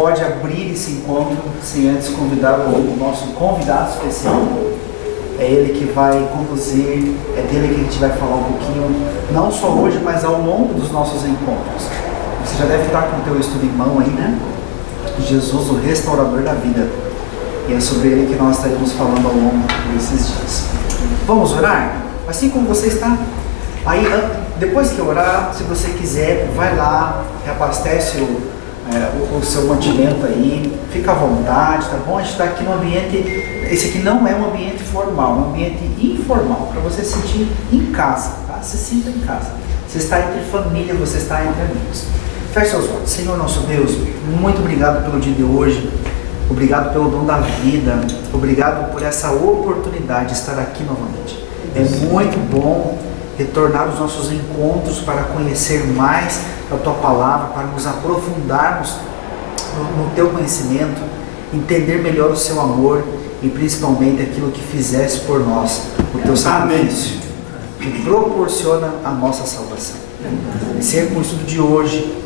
pode abrir esse encontro sem antes convidar o nosso convidado especial. É ele que vai conduzir, é dele que a gente vai falar um pouquinho, não só hoje, mas ao longo dos nossos encontros. Você já deve estar com o teu estudo em mão aí, né? Jesus, o restaurador da vida. E é sobre ele que nós estaremos falando ao longo desses dias. Vamos orar? Assim como você está. Aí, depois que orar, se você quiser, vai lá, reabastece o seu mantimento aí, fica à vontade, tá bom? A gente está aqui no ambiente, esse aqui não é um ambiente formal, é um ambiente informal, para você se sentir em casa, tá? Se sinta em casa. Você está entre família, você está entre amigos. Feche seus olhos. Senhor nosso Deus, muito obrigado pelo dia de hoje, obrigado pelo dom da vida, obrigado por essa oportunidade de estar aqui novamente. É muito bom retornar os nossos encontros para conhecer mais a Tua Palavra, para nos aprofundarmos no Teu conhecimento, entender melhor o Seu amor e principalmente aquilo que fizeste por nós, o Teu sacrifício, que proporciona a nossa salvação. E ser com o estudo de hoje,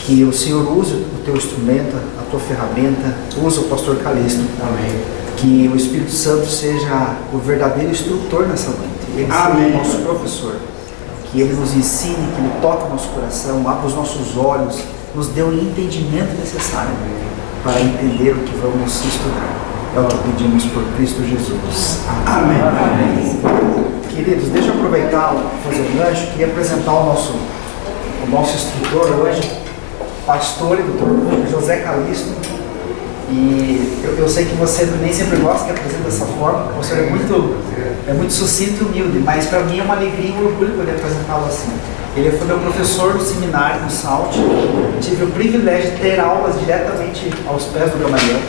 que o Senhor use o Teu instrumento, a Tua ferramenta, use o pastor Calixto. Amém. Que o Espírito Santo seja o verdadeiro instrutor nessa noite. Ele seja o nosso professor. Que Ele nos ensine, que Ele toque o nosso coração, abra os nossos olhos, nos dê o entendimento necessário para entender o que vamos estudar. É o que pedimos por Cristo Jesus. Amém. Amém. Queridos, deixa eu aproveitar, fazer um gancho. Queria apresentar o nosso instrutor hoje, pastor e doutor José Calixto. E eu sei que você nem sempre gosta que apresenta dessa forma, o pastor é muito sucinto e humilde, mas para mim é uma alegria e um orgulho poder apresentá-lo assim. Ele foi meu professor no seminário, no SALT. Tive o privilégio de ter aulas diretamente aos pés do Gamaliel.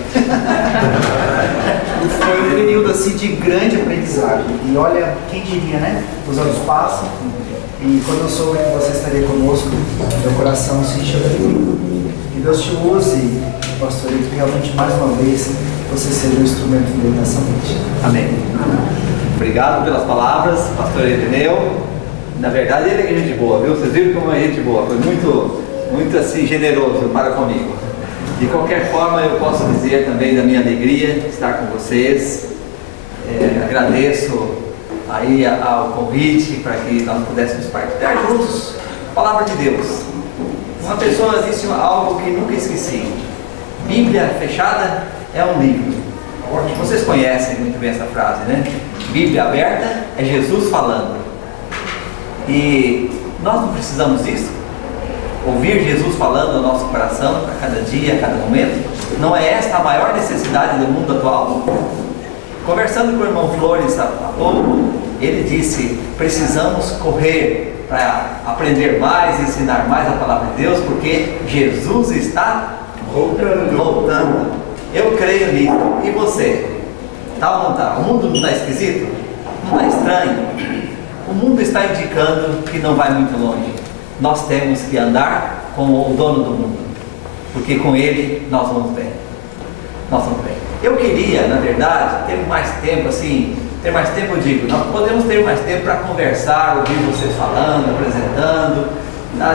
E foi um período assim de grande aprendizagem. E olha, quem diria, né? Os anos passam e quando eu soube que você estaria conosco, meu coração se encheu de alegria. Que Deus te use, pastor, e que realmente mais uma vez você seja o instrumento dele nessa noite. Amém. Obrigado pelas palavras, pastor Irineu. Na verdade ele é gente boa, viu? Vocês viram como é gente boa, foi muito assim generoso para comigo. De qualquer forma eu posso dizer também da minha alegria de estar com vocês. Agradeço aí ao convite para que nós pudéssemos partilhar juntos a palavra de Deus. Uma pessoa disse algo que nunca esqueci: Bíblia fechada é um livro. Vocês conhecem muito bem essa frase, né? Bíblia aberta é Jesus falando. E nós não precisamos disso? Ouvir Jesus falando no nosso coração a cada dia, a cada momento? Não é esta a maior necessidade do mundo atual? Conversando com o irmão Flores há pouco, ele disse: precisamos correr para aprender mais, ensinar mais a palavra de Deus, porque Jesus está voltando. Eu creio nisso. E você? Tá ou não está? O mundo não está esquisito? Não está estranho? O mundo está indicando que não vai muito longe. Nós temos que andar com o dono do mundo, porque com ele nós vamos bem. Nós vamos bem. Eu queria, na verdade, ter mais tempo assim. Ter mais tempo, eu digo, nós podemos ter mais tempo para conversar, ouvir vocês falando, apresentando.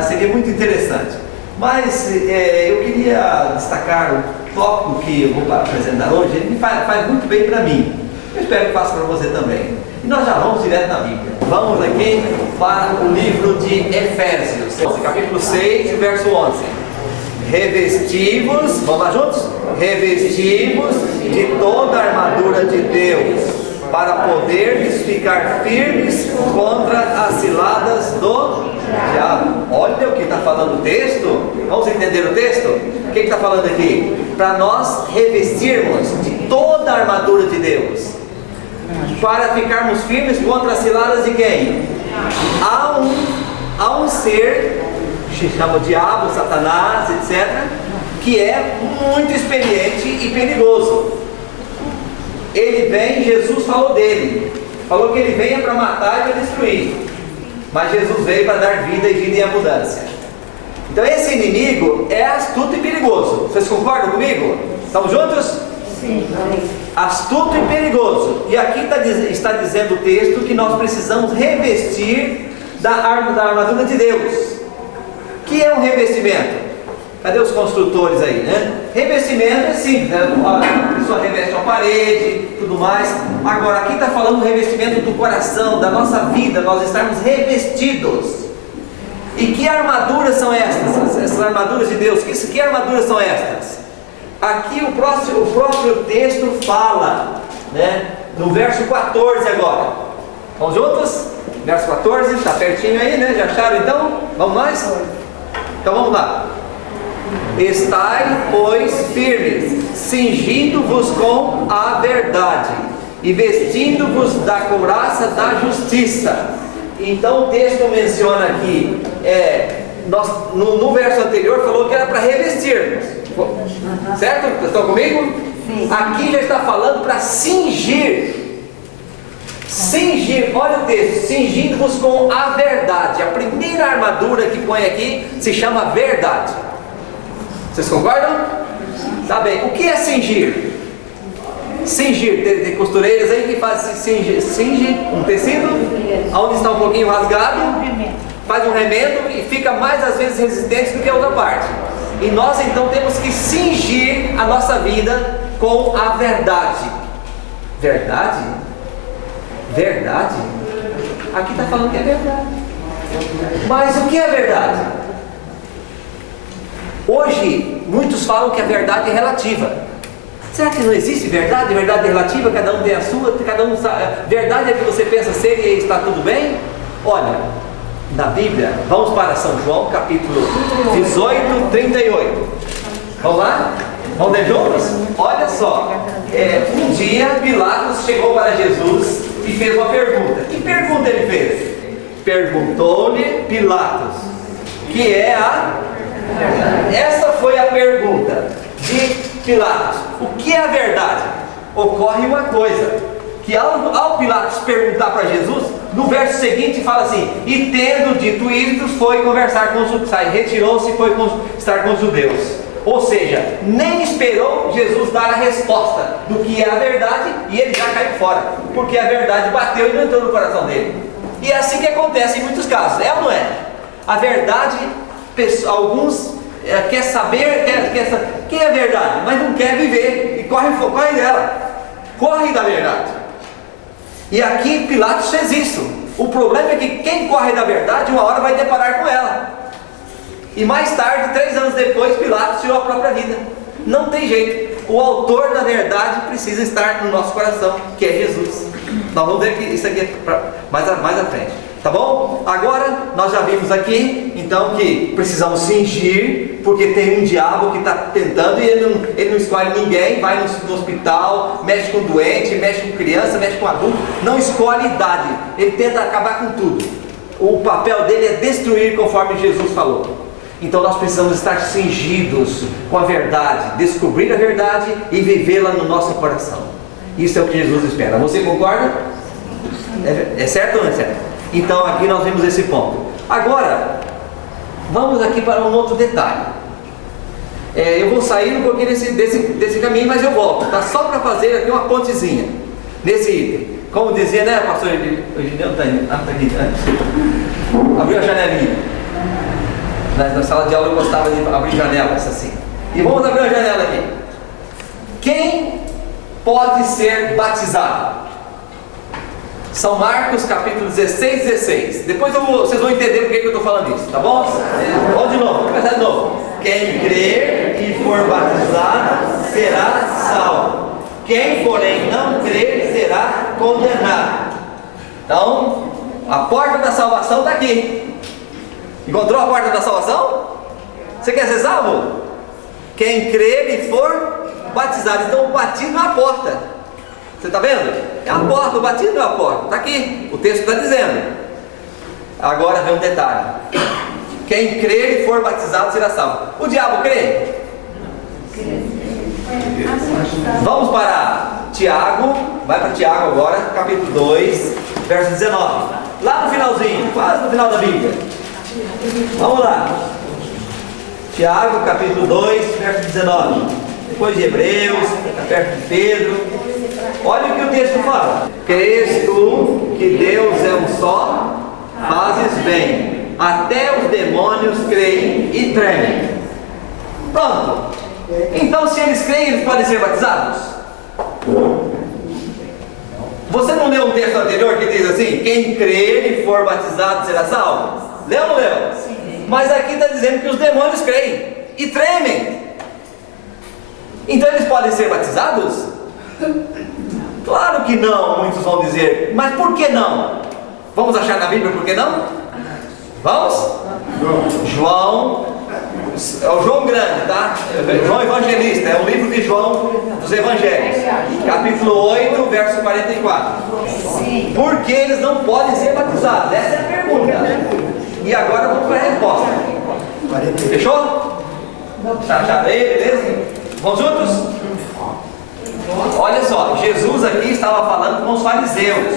Seria muito interessante. Mas eu queria destacar o tópico que eu vou apresentar hoje. Ele faz muito bem para mim. Eu espero que faça para você também. E nós já vamos direto na Bíblia. Vamos aqui para o livro de Efésios, capítulo 6, verso 11. Revestivos, vamos lá juntos? Revestivos de toda a armadura de Deus, para poderes ficar firmes contra as ciladas do diabo. Olha o que está falando o texto. Vamos entender o texto? O que está falando aqui? Para nós revestirmos de toda a armadura de Deus, para ficarmos firmes contra as ciladas de quem? Há um ser, que se chama o diabo, Satanás, etc., que é muito experiente e perigoso. Ele vem, Jesus falou dele, falou que ele venha para matar e para destruir, mas Jesus veio para dar vida e vida em abundância. Então esse inimigo é astuto e perigoso. Vocês concordam comigo? Estamos juntos? Sim. Astuto e perigoso. E aqui está dizendo o texto que nós precisamos revestir da armadura de Deus. Que é um revestimento? Cadê os construtores aí, né? revestimento é simples, né? A pessoa reveste uma parede, tudo mais. Agora, aqui está falando do revestimento do coração, da nossa vida, nós estarmos revestidos. E que armaduras são estas? Essas armaduras de Deus, que armaduras são estas? Aqui o próprio texto fala, né? No verso 14 agora. Vamos juntos? Verso 14, está pertinho aí, né? Já acharam então? Vamos mais? Então vamos lá. Estai, pois, firmes, cingindo-vos com a verdade e vestindo-vos da couraça da justiça. Então o texto menciona aqui, no verso anterior falou que era para revestirmos, certo? Estão comigo? Sim. Aqui já está falando para cingir. Cingir, olha o texto, cingindo-vos com a verdade. A primeira armadura que põe aqui se chama verdade. Vocês concordam? Tá bem, o que é cingir? Cingir, tem costureiras aí que fazem cinge um tecido, onde está um pouquinho rasgado, faz um remendo e fica mais às vezes resistente do que a outra parte. E nós então temos que cingir a nossa vida com a verdade. Verdade? Verdade? Aqui está falando que é verdade. Mas o que é verdade? Hoje, muitos falam que a verdade é relativa. Será que não existe verdade? Verdade é relativa, cada um tem a sua, cada um sabe. Verdade é que você pensa ser e está tudo bem? Olha, na Bíblia, vamos para São João, capítulo 18, 38. Vamos lá? Vamos ler juntos? Olha só, um dia Pilatos chegou para Jesus e fez uma pergunta. Que pergunta ele fez? Perguntou-lhe Pilatos, que é a... Essa foi a pergunta de Pilatos. O que é a verdade? Ocorre uma coisa, que ao Pilatos perguntar para Jesus, no verso seguinte fala assim: e tendo dito isto, foi conversar com os judeus, retirou-se e foi estar com os judeus. Ou seja, nem esperou Jesus dar a resposta do que é a verdade e ele já caiu fora, porque a verdade bateu e não entrou no coração dele. E é assim que acontece em muitos casos, é ou não é? A verdade, alguns quer saber, quem é a verdade, mas não quer viver e corre dela, corre da verdade. E aqui Pilatos fez isso. O problema é que quem corre da verdade, uma hora vai deparar com ela. E mais tarde, 3 anos depois, Pilatos tirou a própria vida. Não tem jeito. O autor da verdade precisa estar no nosso coração, que é Jesus. Nós vamos ver que isso aqui é mais à frente. Tá bom? Agora nós já vimos aqui, então, que precisamos cingir, porque tem um diabo que está tentando e ele não escolhe ninguém, vai no hospital, mexe com doente, mexe com criança, mexe com adulto, não escolhe idade, ele tenta acabar com tudo. O papel dele é destruir, conforme Jesus falou. Então nós precisamos estar cingidos com a verdade, descobrir a verdade e vivê-la no nosso coração. Isso é o que Jesus espera. Você concorda? É certo ou não é certo? Então aqui nós vemos esse ponto. Agora, vamos aqui para um outro detalhe. Eu vou sair um pouquinho desse caminho, mas eu volto, tá? Só para fazer aqui uma pontezinha nesse item. Como dizia, né, pastor Eugênio? Abriu a janelinha. Na sala de aula eu gostava de abrir janelas assim. E vamos abrir uma janela aqui. Quem pode ser batizado? São Marcos capítulo 16. Depois vocês vão entender por que eu estou falando isso, tá bom? Vamos de novo, vamos começar de novo. Quem crer e for batizado será salvo. Quem, porém, não crer será condenado. Então, a porta da salvação está aqui. Encontrou a porta da salvação? Você quer ser salvo? Quem crer e for batizado. Então o batismo é a porta. Você está vendo? É a porta, o batismo é a porta. Está aqui, o texto está dizendo. Agora vem um detalhe. Quem crer e for batizado será salvo. O diabo crê? Vamos para Tiago. Vai para Tiago agora, capítulo 2, verso 19. Lá no finalzinho, quase no final da Bíblia. Vamos lá. Tiago, capítulo 2, verso 19. Depois de Hebreus, perto de Pedro. Olha o que o texto fala. Crês tu que Deus é um só? Fazes bem. Até os demônios creem e tremem. Pronto. Então, se eles creem, eles podem ser batizados? Você não leu um texto anterior que diz assim: quem crer e for batizado será salvo? Leu ou não leu? Sim. Mas aqui está dizendo que os demônios creem e tremem. Então eles podem ser batizados? Claro que não, muitos vão dizer. Mas por que não? Vamos achar na Bíblia por que não? Vamos? João, é o João Grande, tá? João Evangelista, é o livro de João dos Evangelhos, capítulo 8, verso 44. Por que eles não podem ser batizados? Essa é a pergunta. E agora vamos para a resposta. Fechou? Já veio, beleza? Vamos juntos? Olha só, Jesus aqui estava falando com os fariseus,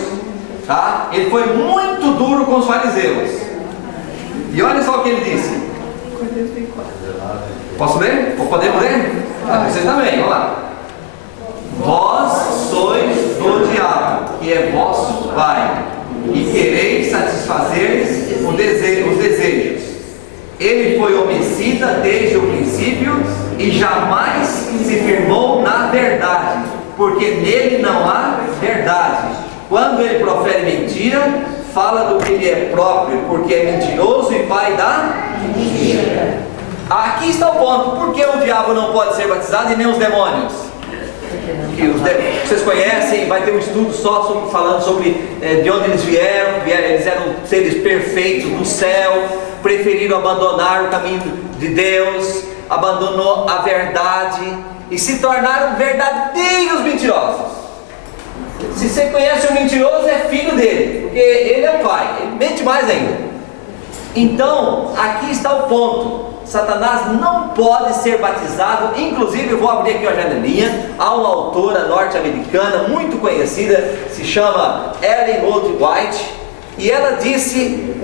tá? Ele foi muito duro com os fariseus. E olha só o que ele disse. Posso ler? Podemos ler? Vocês também, vamos lá. Vós sois do diabo, que é vosso pai, e quereis satisfazer os desejos. Ele foi homicida desde o princípio e jamais se firmou na verdade, porque nele não há verdade. Quando ele profere mentira, fala do que lhe é próprio, porque é mentiroso e pai da mentira. Aqui está o ponto. Por que o diabo não pode ser batizado e nem os demônios? Vocês conhecem, vai ter um estudo só falando sobre de onde eles vieram. Eles eram seres perfeitos do céu, preferiram abandonar o caminho de Deus, abandonou a verdade e se tornaram verdadeiros mentirosos. Se você conhece um mentiroso, é filho dele, porque ele é o pai, ele mente mais ainda. Então, aqui está o ponto. Satanás não pode ser batizado. Inclusive, eu vou abrir aqui uma janelinha. Há uma autora norte-americana muito conhecida, se chama Ellen White, e ela disse,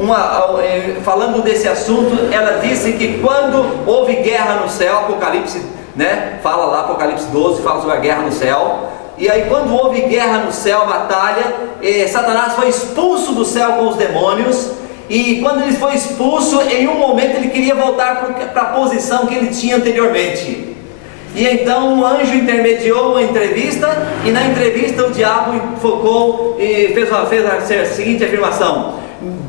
falando desse assunto, ela disse que quando houve guerra no céu, Apocalipse, né, fala lá, Apocalipse 12, fala sobre a guerra no céu. E aí quando houve guerra no céu, batalha, Satanás foi expulso do céu com os demônios. E quando ele foi expulso, em um momento ele queria voltar para a posição que ele tinha anteriormente. E então um anjo intermediou uma entrevista, e na entrevista o diabo focou e fez a seguinte afirmação: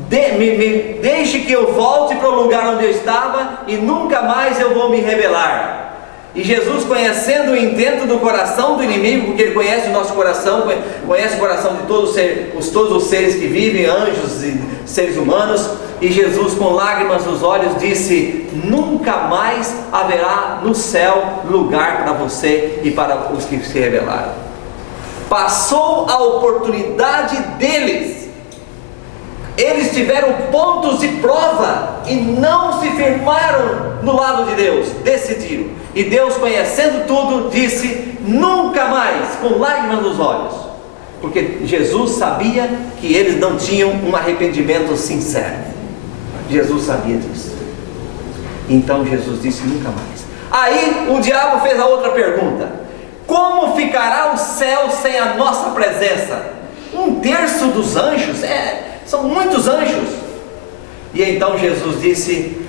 deixe que eu volte para o lugar onde eu estava e nunca mais eu vou me rebelar. E Jesus, conhecendo o intento do coração do inimigo, porque ele conhece o nosso coração, conhece o coração de todos os seres que vivem, anjos e seres humanos, e Jesus, com lágrimas nos olhos, disse: nunca mais haverá no céu lugar para você e para os que se rebelaram. Passou a oportunidade deles. Eles tiveram pontos de prova e não se firmaram no lado de Deus, decidiram. E Deus, conhecendo tudo, disse: nunca mais, com lágrimas nos olhos, porque Jesus sabia que eles não tinham um arrependimento sincero. Jesus sabia disso. Então Jesus disse: nunca mais. Aí o diabo fez a outra pergunta: como ficará o céu sem a nossa presença? 1/3 dos anjos, são muitos anjos. E então Jesus disse: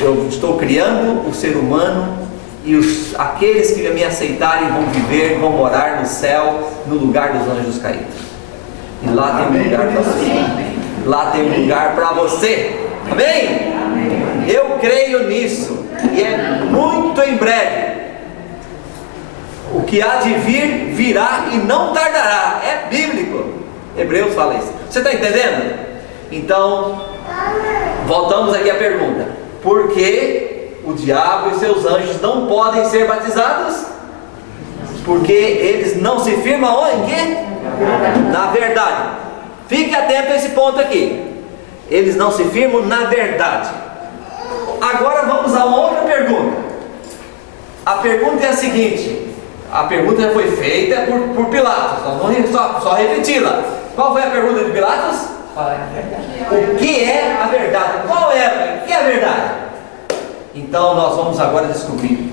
eu estou criando o ser humano, e aqueles que me aceitarem vão viver, vão morar no céu, no lugar dos anjos caídos. E lá tem um lugar para você. Lá tem um lugar para você. Amém? Eu creio nisso, e é muito em breve. O que há de vir, virá e não tardará. É bíblico. Hebreus fala isso. Você está entendendo? Então, voltamos aqui à pergunta: por que o diabo e seus anjos não podem ser batizados? Porque eles não se firmam onde? Na verdade. Fique atento a esse ponto aqui. Eles não se firmam na verdade. Agora vamos a uma outra pergunta. A pergunta é a seguinte. A pergunta já foi feita por Pilatos. Nós vamos só repeti-la. Qual foi a pergunta de Pilatos? O que é a verdade? O que é a verdade? Então nós vamos agora descobrir.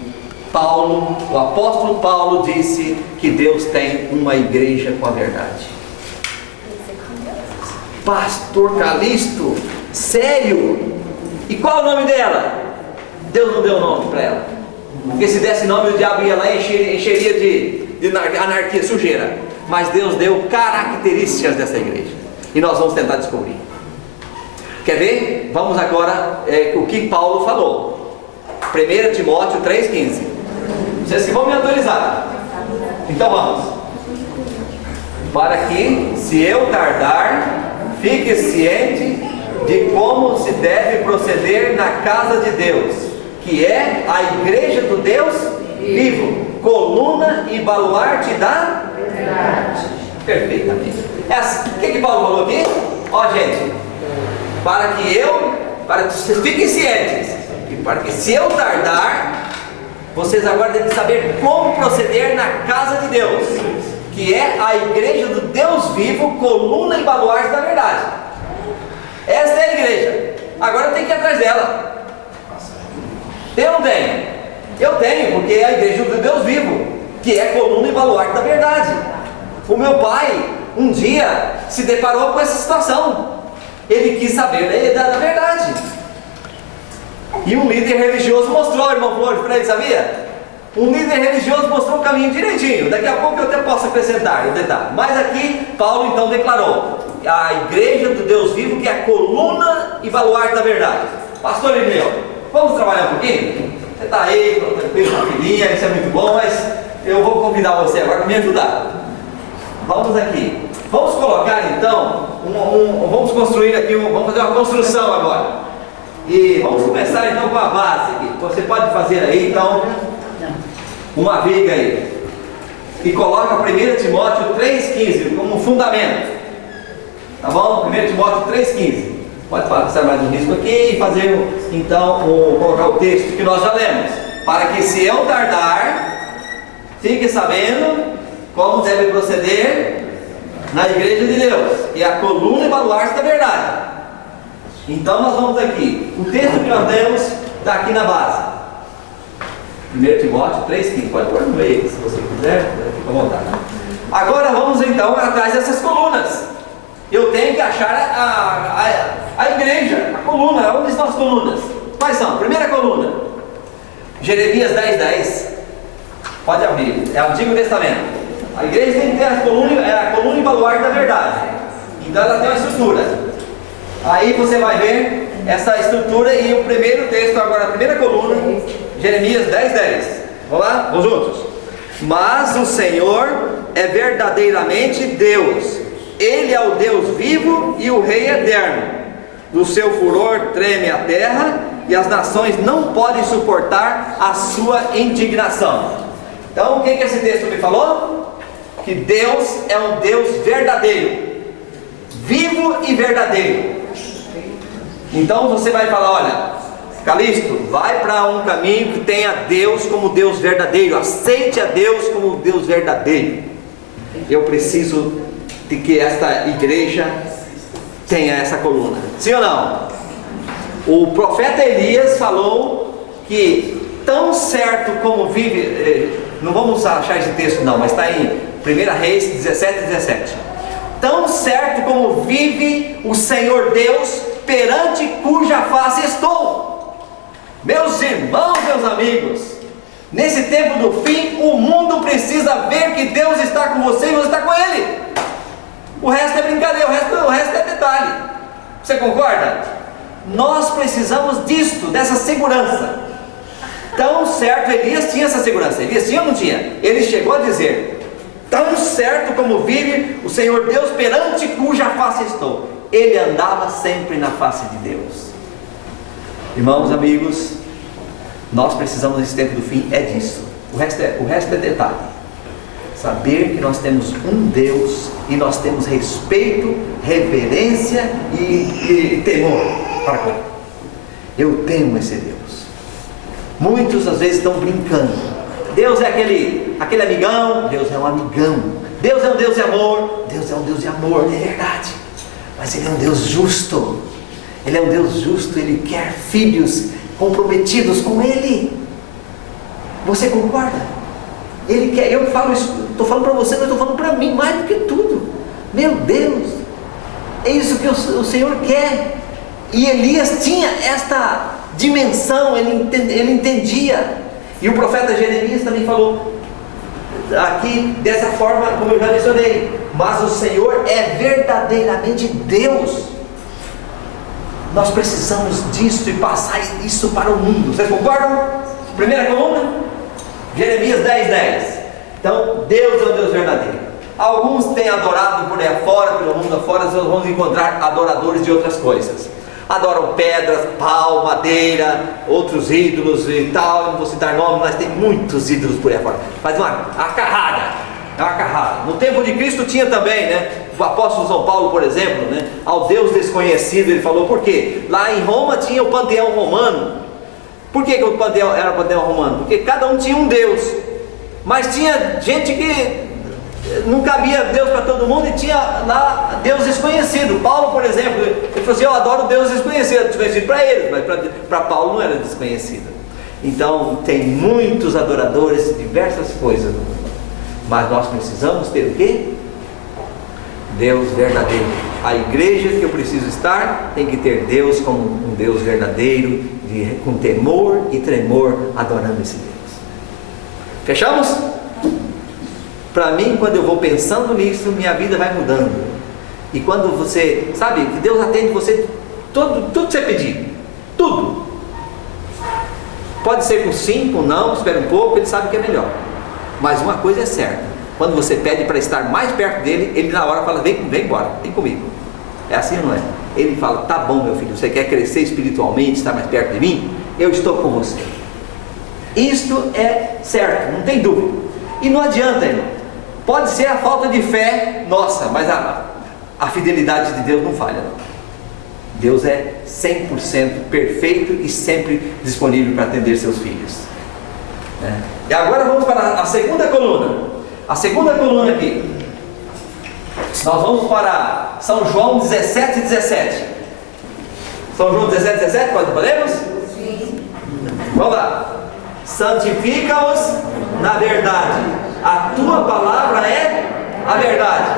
O apóstolo Paulo disse que Deus tem uma igreja com a verdade. Pastor Calixto, sério? E qual é o nome dela? Deus não deu nome para ela. Porque se desse nome, o diabo ia lá e encheria de anarquia, sujeira. Mas Deus deu características dessa igreja. E nós vamos tentar descobrir. Quer ver? Vamos agora o que Paulo falou. 1 Timóteo 3,15. Vocês que vão me autorizar. Então vamos. Para que, se eu tardar, fique ciente de como se deve proceder na casa de Deus, que é a igreja do Deus vivo, coluna e baluarte da verdade. Perfeitamente. O que Paulo falou aqui? Ó, gente, para que vocês fiquem cientes, e para que, se eu tardar, vocês agora devem saber como proceder na casa de Deus, que é a igreja do Deus vivo, coluna e baluarte da verdade. Esta é a igreja. Agora eu tenho que ir atrás dela. Eu não tenho. Eu tenho, porque é a igreja do Deus vivo, que é coluna e baluarte da verdade. O meu pai, um dia, se deparou com essa situação. Ele quis saber da verdade. E um líder religioso mostrou, irmão Flores, para ele, sabia? Um líder religioso mostrou o caminho direitinho. Daqui a pouco eu até posso acrescentar um detalhe. Mas aqui, Paulo então declarou: a igreja do Deus vivo, que é a coluna e baluarte da verdade. Pastor Irineu, vamos trabalhar um pouquinho? Você está aí, tranquilo, uma filhinha, isso é muito bom, mas eu vou convidar você agora para me ajudar. Vamos aqui. Vamos colocar então, vamos construir aqui, vamos fazer uma construção agora. E vamos começar então com a base aqui. Você pode fazer aí então uma viga aí. E coloca 1 Timóteo 3,15 como fundamento. Tá bom? 1 Timóteo 3,15. Pode passar mais um risco aqui e fazer então, colocar o texto que nós já lemos. Para que, se eu tardar, fique sabendo como deve proceder na igreja de Deus, que é a coluna e baluarte da verdade. Então nós vamos aqui. O texto que nós lemos está aqui na base. 1 Timóteo 3,15. Pode pôr no meio, se você quiser, fica à vontade. Agora vamos então atrás dessas colunas. Eu tenho que achar a igreja, a coluna. Onde estão as colunas? Quais são? Primeira coluna, Jeremias 10,10. Pode abrir, é o Antigo Testamento. A igreja tem que ter a coluna e baluarte da verdade. Então ela tem uma estrutura. Aí você vai ver essa estrutura e o primeiro texto agora, a primeira coluna, Jeremias 10,10. Vamos lá? Vamos juntos. Mas o Senhor é verdadeiramente Deus. Ele é o Deus vivo e o Rei eterno. Do seu furor treme a terra e as nações não podem suportar a sua indignação. Então o que esse texto me falou? Que Deus é um Deus verdadeiro, vivo e verdadeiro. Então você vai falar: olha, Calixto, vai para um caminho que tenha Deus como Deus verdadeiro, aceite a Deus como Deus verdadeiro. Eu preciso de que esta igreja tenha essa coluna, sim ou não? O profeta Elias falou que tão certo como vive, não vamos achar esse texto não, mas está em 1 Reis 17:17. Tão certo como vive o Senhor Deus, perante cuja face estou. Meus irmãos, meus amigos, nesse tempo do fim, o mundo precisa ver que Deus está com você e você está com Ele. O resto é brincadeira, o resto é detalhe. Você concorda? Nós precisamos disto, dessa segurança. Tão certo, Elias tinha essa segurança. Elias tinha ou não tinha? Ele chegou a dizer: tão certo como vive o Senhor Deus, perante cuja face estou. Ele andava sempre na face de Deus. Irmãos, amigos, nós precisamos nesse tempo do fim é disso. O resto é detalhe. Saber que nós temos um Deus e nós temos respeito, reverência e temor para com Ele. Eu temo esse Deus. Muitos às vezes estão brincando. Deus é aquele amigão. Deus é um amigão. Deus é um Deus de amor. Deus é um Deus de amor, é verdade. Mas Ele é um Deus justo. Ele é um Deus justo. Ele quer filhos comprometidos com Ele. Você concorda? Ele quer, eu falo isso, estou falando para você, mas estou falando para mim, mais do que tudo. Meu Deus, é isso que o Senhor quer. E Elias tinha esta dimensão, ele entendia. E o profeta Jeremias também falou aqui dessa forma, como eu já mencionei: mas o Senhor é verdadeiramente Deus. Nós precisamos disso e passar isso para o mundo. Vocês concordam? Primeira coluna, Jeremias 10:10. Então, Deus é o Deus verdadeiro. Alguns têm adorado por aí afora, pelo mundo afora. Nós vamos encontrar adoradores de outras coisas. Adoram pedras, pau, madeira, outros ídolos e tal. Não vou citar nomes, mas tem muitos ídolos por aí afora. Faz uma carrada. É uma carrada. No tempo de Cristo tinha também, né? O apóstolo São Paulo, por exemplo, né? Ao Deus desconhecido, ele falou: por quê? Lá em Roma tinha o panteão romano. Por que o panteão era o panteão romano? Porque cada um tinha um Deus. Mas tinha gente que não cabia Deus para todo mundo, e tinha lá Deus desconhecido. Paulo, por exemplo, ele falou assim: eu adoro Deus desconhecido. Desconhecido para eles, mas para Paulo não era desconhecido. Então tem muitos adoradores de diversas coisas no mundo, mas nós precisamos ter o quê? Deus verdadeiro. A igreja que eu preciso estar tem que ter Deus como um Deus verdadeiro, com temor e tremor, adorando esse Deus. Fechamos? Para mim, quando eu vou pensando nisso, minha vida vai mudando. E quando você, sabe, que Deus atende você, tudo que você pedir, tudo. Pode ser com sim, com não, espera um pouco, Ele sabe que é melhor. Mas uma coisa é certa: quando você pede para estar mais perto dele, Ele na hora fala: vem embora, vem comigo. É assim ou não é? Ele fala: tá bom, meu filho, você quer crescer espiritualmente, estar mais perto de mim? Eu estou com você. Isto é certo, não tem dúvida. E não adianta, irmão. Pode ser a falta de fé nossa, mas a fidelidade de Deus não falha, não. Deus é 100% perfeito e sempre disponível para atender seus filhos. E agora vamos para a segunda coluna. A segunda coluna aqui, nós vamos para São João 17:17. São João 17:17, podemos? Sim. Vamos lá. Santifica-os na verdade, a tua palavra é a verdade.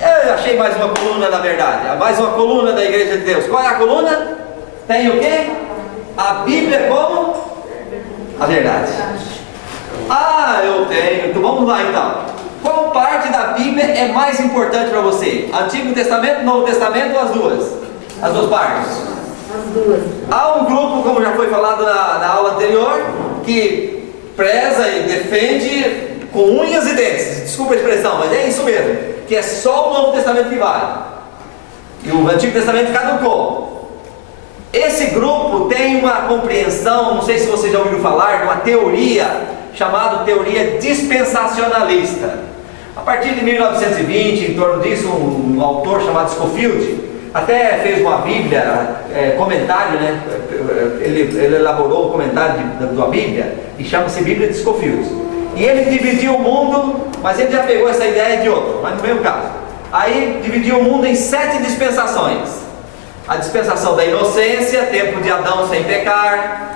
Eu achei mais uma coluna da verdade, mais uma coluna da Igreja de Deus. Qual é a coluna? Tem o quê? A Bíblia como a verdade. Eu tenho. Então vamos lá então. Qual parte da Bíblia é mais importante para você? Antigo Testamento, Novo Testamento ou as duas? As duas partes? As duas. Há um grupo, como já foi falado na aula anterior, que preza e defende com unhas e dentes. Desculpa a expressão, mas é isso mesmo. Que é só o Novo Testamento que vale. E o Antigo Testamento caducou. Esse grupo tem uma compreensão, não sei se vocês já ouviram falar, de uma teoria chamada teoria dispensacionalista. A partir de 1920, em torno disso, um autor chamado Scofield até fez uma Bíblia, comentário, né? Ele elaborou um comentário da Bíblia e chama-se Bíblia de Scofield. E ele dividiu o mundo, mas ele já pegou essa ideia de outro, mas no mesmo caso. Aí dividiu o mundo em 7 dispensações. A dispensação da inocência, tempo de Adão sem pecar.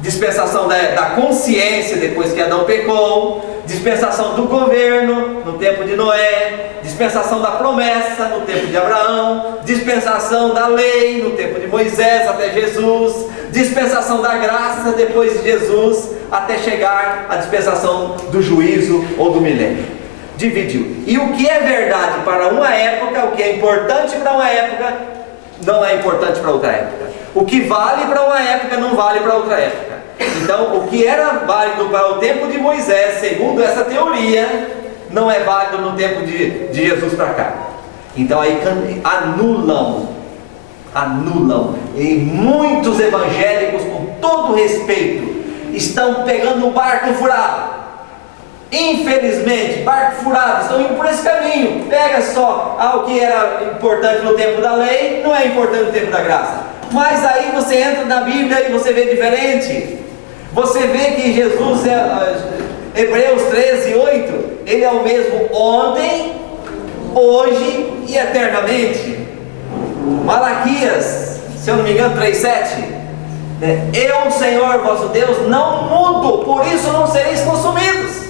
Dispensação da consciência, depois que Adão pecou. Dispensação do governo, no tempo de Noé. Dispensação da promessa, no tempo de Abraão. Dispensação da lei, no tempo de Moisés até Jesus. Dispensação da graça, depois de Jesus, até chegar à dispensação do juízo ou do milênio. Dividiu. E o que é verdade para uma época, o que é importante para uma época, não é importante para outra época. O que vale para uma época, não vale para outra época. Então, o que era válido para o tempo de Moisés, segundo essa teoria, não é válido no tempo de Jesus para cá. Então aí anulam. E muitos evangélicos, com todo respeito, estão pegando um barco furado. Infelizmente, barco furado, estão indo por esse caminho. Pega só o que era importante no tempo da lei, não é importante no tempo da graça. Mas aí você entra na Bíblia e você vê diferente. Você vê que Jesus Hebreus 13:8, Ele é o mesmo ontem, hoje e eternamente. Malaquias, se eu não me engano, 3:7, eu, Senhor vosso Deus, não mudo, por isso não sereis consumidos.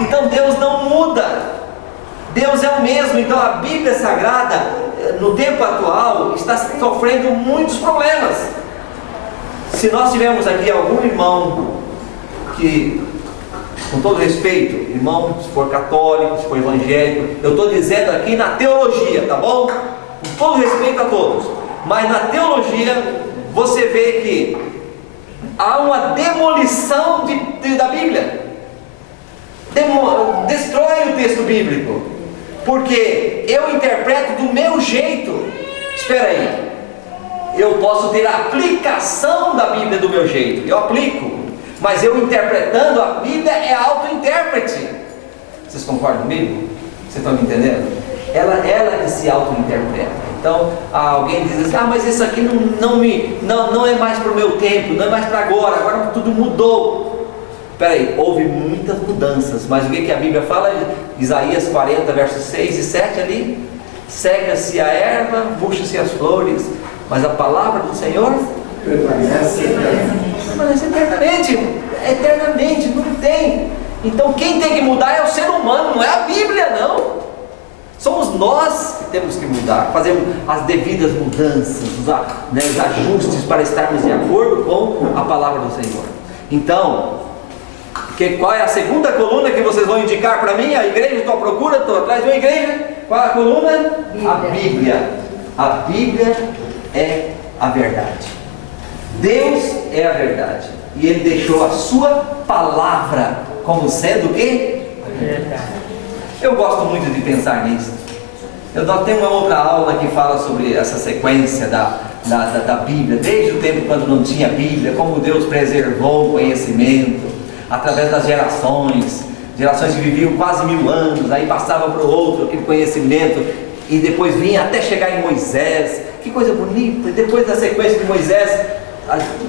Então Deus não muda, Deus é o mesmo. Então a Bíblia Sagrada, no tempo atual, está sofrendo muitos problemas. Se nós tivermos aqui algum irmão que, com todo respeito, irmão, se for católico, se for evangélico, eu estou dizendo aqui na teologia, tá bom? Com todo respeito a todos, mas na teologia você vê que há uma demolição da Bíblia. Destrói o texto bíblico, porque eu interpreto do meu jeito. Espera aí, eu posso ter a aplicação da Bíblia do meu jeito, eu aplico, mas eu interpretando a Bíblia é auto-intérprete. Vocês concordam comigo? Vocês estão me entendendo? Ela que se auto-interpreta. Então alguém diz assim: mas isso aqui não é mais para o meu tempo, não é mais para agora tudo mudou. Espera aí, houve muitas mudanças, mas o que a Bíblia fala? Isaías 40, versos 6 e 7 ali: seca-se a erva, murcha-se as flores, mas a palavra do Senhor permanece eternamente, não tem. Então quem tem que mudar é o ser humano, não é a Bíblia, não. Somos nós que temos que mudar, fazer as devidas mudanças, os ajustes para estarmos de acordo com a palavra do Senhor. Então, qual é a segunda coluna que vocês vão indicar para mim? A igreja, estou à procura, estou atrás de uma igreja. Qual é a coluna? A Bíblia. A Bíblia é a verdade. Deus é a verdade. E Ele deixou a sua palavra como sendo o quê? A verdade. Eu gosto muito de pensar nisso. Eu tenho uma outra aula que fala sobre essa sequência da Bíblia, desde o tempo quando não tinha Bíblia, como Deus preservou o conhecimento através das gerações que viviam quase 1000 anos, aí passava para o outro aquele conhecimento, e depois vinha até chegar em Moisés. Que coisa bonita! E depois da sequência de Moisés,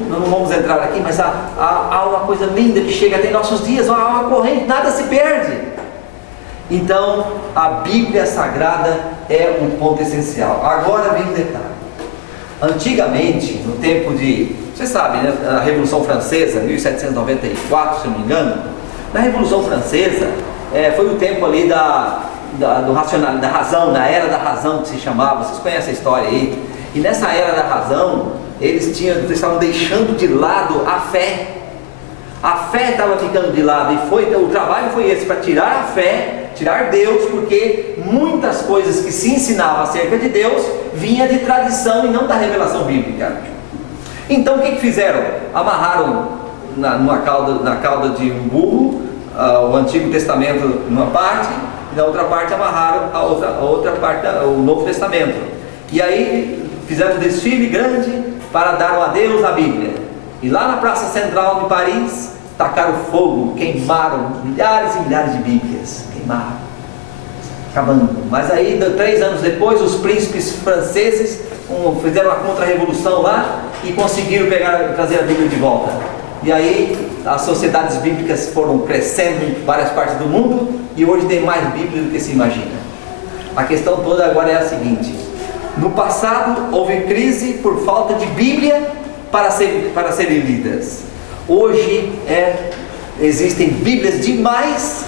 não vamos entrar aqui, mas há uma coisa linda que chega até nossos dias, há uma corrente, nada se perde. Então a Bíblia Sagrada é um ponto essencial. Agora vem um detalhe. Antigamente, no tempo de, vocês sabem, né, a Revolução Francesa, 1794, se não me engano, na Revolução Francesa foi o tempo ali da razão, na era da razão que se chamava. Vocês conhecem a história aí? E nessa era da razão, eles estavam deixando de lado a fé. A fé estava ficando de lado, e o trabalho foi esse, para tirar a fé, tirar Deus, porque muitas coisas que se ensinavam acerca de Deus vinha de tradição e não da revelação bíblica. Então o que fizeram? Amarraram na cauda de um burro o Antigo Testamento numa parte, e na outra parte amarraram a outra parte, o Novo Testamento. E aí fizeram um desfile grande para dar um adeus à Bíblia. E lá na Praça Central de Paris, tacaram fogo, queimaram milhares e milhares de Bíblias. Queimaram, acabando. Mas aí, 3 anos depois, os príncipes franceses fizeram uma contra-revolução lá e conseguiram trazer a Bíblia de volta. E aí, as sociedades bíblicas foram crescendo em várias partes do mundo, e hoje tem mais Bíblia do que se imagina. A questão toda agora é a seguinte: no passado houve crise por falta de Bíblia para serem lidas. Hoje existem Bíblias demais,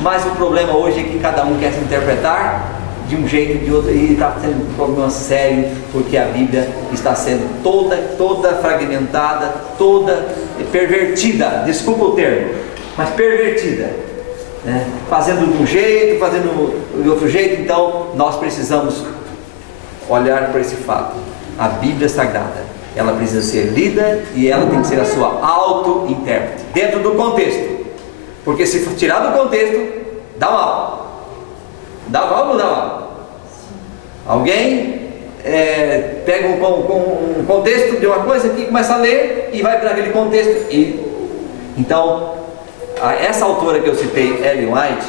mas o problema hoje é que cada um quer se interpretar de um jeito ou de outro, e está sendo um problema sério, porque a Bíblia está sendo toda fragmentada, toda pervertida, desculpa o termo, mas pervertida, né? Fazendo de um jeito, fazendo de outro jeito. Então nós precisamos olhar para esse fato. A Bíblia Sagrada, ela precisa ser lida, e ela tem que ser a sua auto-intérprete, dentro do contexto, porque se tirar do contexto, dá mal. Dá mal ou não dá mal? Alguém pega um contexto de uma coisa aqui, começa a ler e vai para aquele contexto. Então, essa autora que eu citei, Ellen White,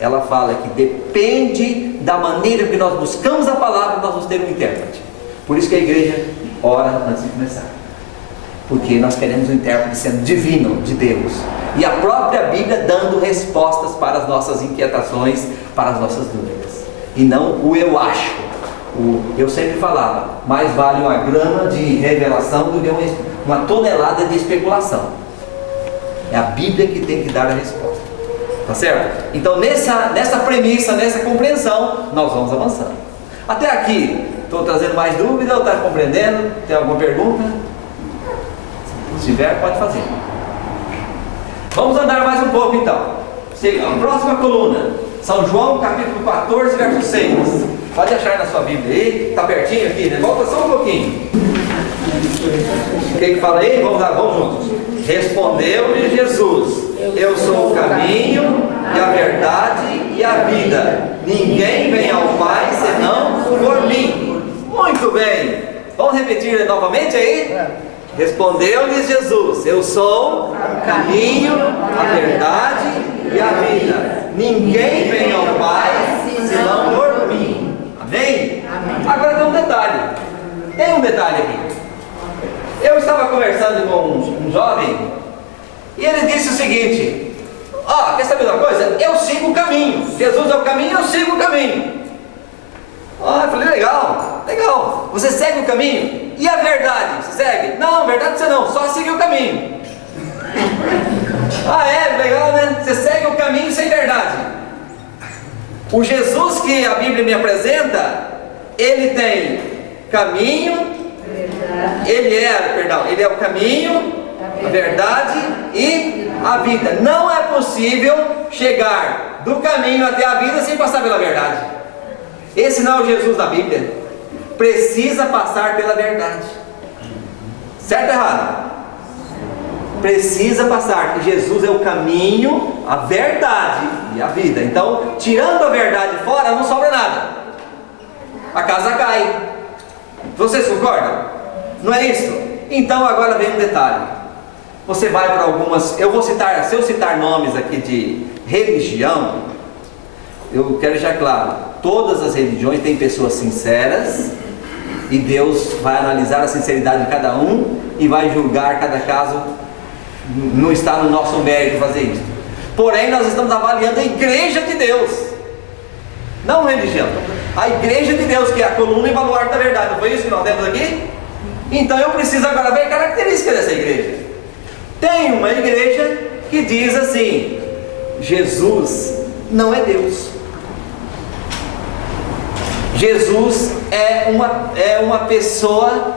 ela fala que depende da maneira que nós buscamos a palavra, nós vamos ter um intérprete. Por isso que a igreja ora antes de começar, porque nós queremos um intérprete sendo divino, de Deus, e a própria Bíblia dando respostas para as nossas inquietações, para as nossas dúvidas, e não o eu acho. Eu sempre falava, mais vale uma grama de revelação do que uma tonelada de especulação. É a Bíblia que tem que dar a resposta, tá certo? Então nessa premissa, nessa compreensão, nós vamos avançando. Até aqui, estou trazendo mais dúvida ou está compreendendo? Tem alguma pergunta? Se tiver, pode fazer. Vamos andar mais um pouco então. A próxima coluna, São João capítulo 14, verso 6. Pode achar na sua Bíblia aí, está pertinho aqui, né? Volta só um pouquinho. O que fala aí? Vamos lá, vamos juntos. Respondeu-lhe Jesus: eu sou o caminho e a verdade e a vida. Ninguém vem ao Pai senão por mim. Muito bem. Vamos repetir novamente aí? Respondeu-lhes Jesus: eu sou o caminho, a verdade e a vida. Ninguém vem ao Pai senão por mim. Amém? Agora tem um detalhe. Tem um detalhe aqui. Eu estava conversando com um jovem e ele disse o seguinte: quer saber uma coisa? Eu sigo o caminho. Jesus é o caminho, eu sigo o caminho. Eu falei, legal. Você segue o caminho? E a verdade? Você segue? Não, verdade você não, só siga o caminho. Legal, né? Você segue o caminho sem verdade. O Jesus que a Bíblia me apresenta, ele tem caminho, ele é o caminho, a verdade e a vida. Não é possível chegar do caminho até a vida sem passar pela verdade. Esse não é o Jesus da Bíblia. Precisa passar pela verdade. Certo ou errado? Precisa passar, porque Jesus é o caminho, a verdade e a vida. Então, tirando a verdade fora, não sobra nada. A casa cai. Vocês concordam? Não é isso? Então agora vem um detalhe. Você vai para algumas... se eu citar nomes aqui de religião, eu quero deixar claro, todas as religiões têm pessoas sinceras, e Deus vai analisar a sinceridade de cada um e vai julgar cada caso. Não está no nosso mérito fazer isso. Porém, nós estamos avaliando a igreja de Deus, não religião. A igreja de Deus, que é a coluna e baluarte da verdade. Não foi isso que nós temos aqui? Então eu preciso agora ver a característica dessa igreja. Tem uma igreja que diz assim: Jesus não é Deus. Jesus é uma pessoa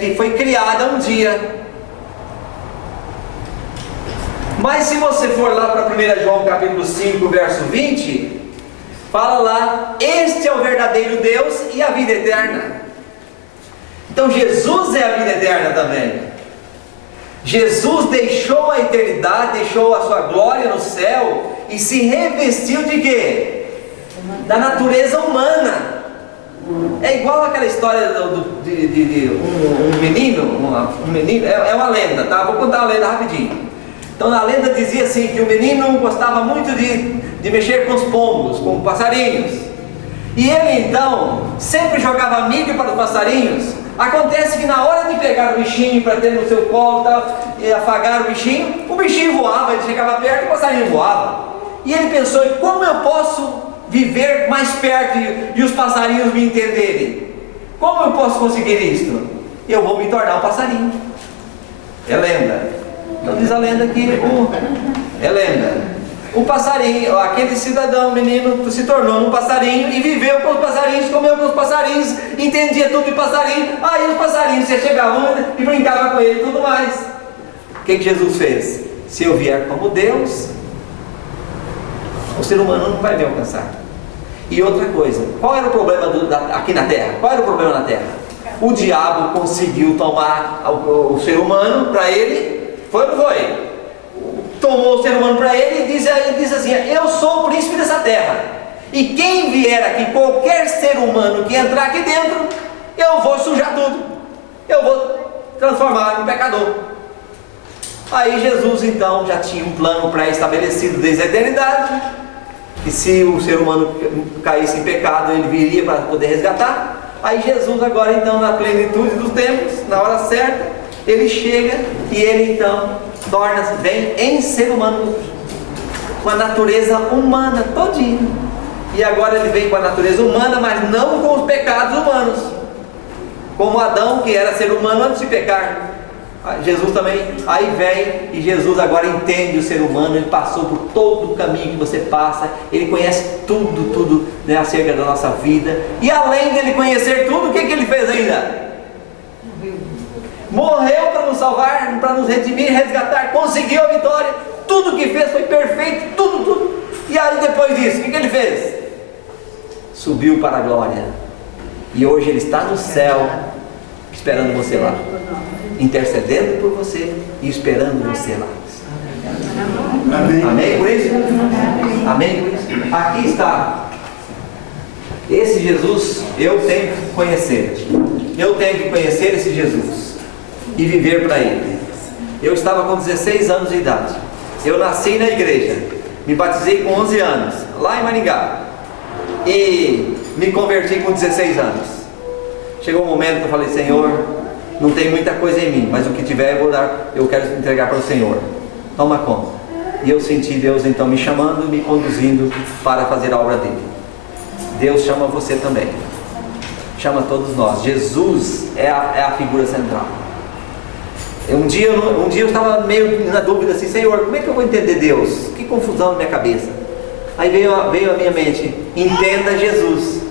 que foi criada um dia. Mas se você for lá para 1 João capítulo 5, verso 20, fala lá: este é o verdadeiro Deus e a vida eterna. Então Jesus é a vida eterna também. Jesus deixou a eternidade, deixou a sua glória no céu e se revestiu de quê? Da natureza humana. É igual aquela história de um menino, é uma lenda, tá? Vou contar uma lenda rapidinho. Então a lenda dizia assim, que o menino gostava muito de mexer com os pombos, com passarinhos. E ele então sempre jogava milho para os passarinhos. Acontece que na hora de pegar o bichinho para ter no seu colo e afagar o bichinho voava, ele chegava perto e o passarinho voava. E ele pensou: e como eu posso viver mais perto e os passarinhos me entenderem? Como eu posso conseguir isso? Eu vou me tornar um passarinho. É lenda. Então diz a lenda que é lenda. O passarinho, aquele cidadão, menino, se tornou um passarinho e viveu com os passarinhos, comeu com os passarinhos, entendia tudo de passarinho. Aí os passarinhos chegavam e brincavam com ele e tudo mais. O que Jesus fez? Se eu vier como Deus, o ser humano não vai me alcançar. E outra coisa, qual era o problema aqui na terra? Qual era o problema na terra? O diabo conseguiu tomar o ser humano para ele. Foi ou não foi? Tomou o ser humano para ele e diz assim: eu sou o príncipe dessa terra, e quem vier aqui, qualquer ser humano que entrar aqui dentro, eu vou sujar tudo, eu vou transformar em pecador. Aí Jesus então já tinha um plano pré-estabelecido desde a eternidade, que se o ser humano caísse em pecado, ele viria para poder resgatar. Aí Jesus agora então, na plenitude dos tempos, na hora certa, ele chega e ele então vem em ser humano, com a natureza humana todinha. E agora ele vem com a natureza humana, mas não com os pecados humanos, como Adão, que era ser humano antes de pecar. Jesus também, aí vem, e Jesus agora entende o ser humano. Ele passou por todo o caminho que você passa, ele conhece tudo, né, acerca da nossa vida. E além dele conhecer tudo, o que ele fez ainda? Morreu para nos salvar, para nos redimir, resgatar, conseguiu a vitória. tudo que fez foi perfeito, tudo. E aí depois disso, o que ele fez? Subiu para a glória. E hoje ele está no céu, esperando você lá, intercedendo por você e esperando você lá. Amém por isso? Amém por isso? Aqui está. Esse Jesus eu tenho que conhecer. Eu tenho que conhecer esse Jesus e viver para Ele. Eu estava com 16 anos de idade. Eu nasci na igreja. Me batizei com 11 anos, lá em Maringá. E me converti com 16 anos. Chegou um momento que eu falei: Senhor, não tem muita coisa em mim, mas o que tiver eu quero entregar para o Senhor. Toma conta. E eu senti Deus então me chamando, me conduzindo para fazer a obra dele. Deus chama você também. Chama todos nós. Jesus é a figura central. Um dia eu estava meio na dúvida assim: Senhor, como é que eu vou entender Deus? Que confusão na minha cabeça. Aí veio à minha mente: entenda Jesus.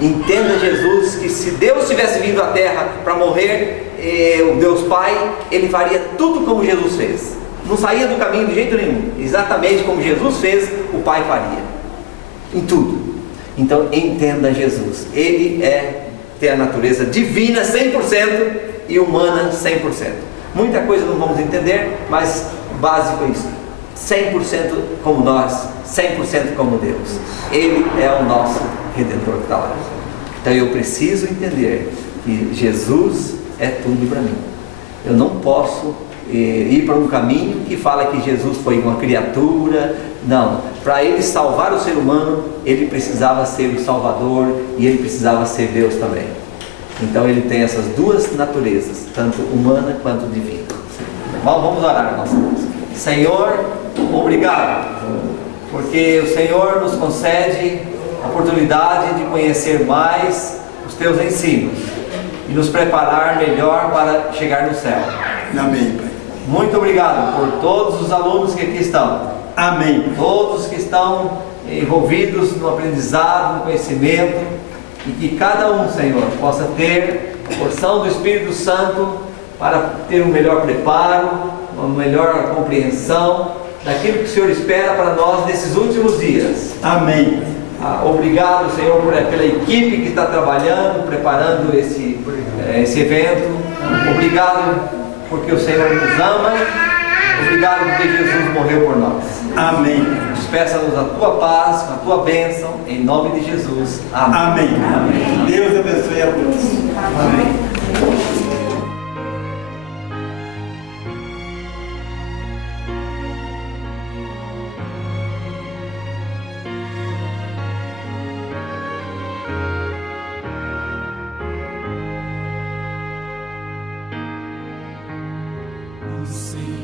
Entenda Jesus, que se Deus tivesse vindo à terra para morrer, o Deus Pai, Ele faria tudo como Jesus fez. Não saía do caminho de jeito nenhum. Exatamente como Jesus fez, o Pai faria. Em tudo. Então entenda Jesus. Ele tem a natureza divina 100% e humana 100%. Muita coisa não vamos entender, mas básico é isso. 100% como nós, 100% como Deus. Ele é o nosso Redentor que está lá. Então eu preciso entender que Jesus é tudo para mim. Eu não posso ir para um caminho que fala que Jesus foi uma criatura. Não, para Ele salvar o ser humano, Ele precisava ser o Salvador e Ele precisava ser Deus também. Então Ele tem essas duas naturezas, tanto humana quanto divina. Vamos orar, nossa Deus. Senhor, obrigado, porque o Senhor nos concede a oportunidade de conhecer mais os Teus ensinos e nos preparar melhor para chegar no céu. Amém, Pai. Muito obrigado por todos os alunos que aqui estão. Amém. Todos que estão envolvidos no aprendizado, no conhecimento, e que cada um, Senhor, possa ter a porção do Espírito Santo para ter um melhor preparo, uma melhor compreensão daquilo que o Senhor espera para nós nesses últimos dias. Amém. Obrigado, Senhor, pela equipe que está trabalhando, preparando esse evento. Obrigado porque o Senhor nos ama. Obrigado porque Jesus morreu por nós. Amém. Despeça-nos a tua paz, a tua bênção, em nome de Jesus. Amém. Amém. Amém. Deus abençoe a todos. Amém. Senhor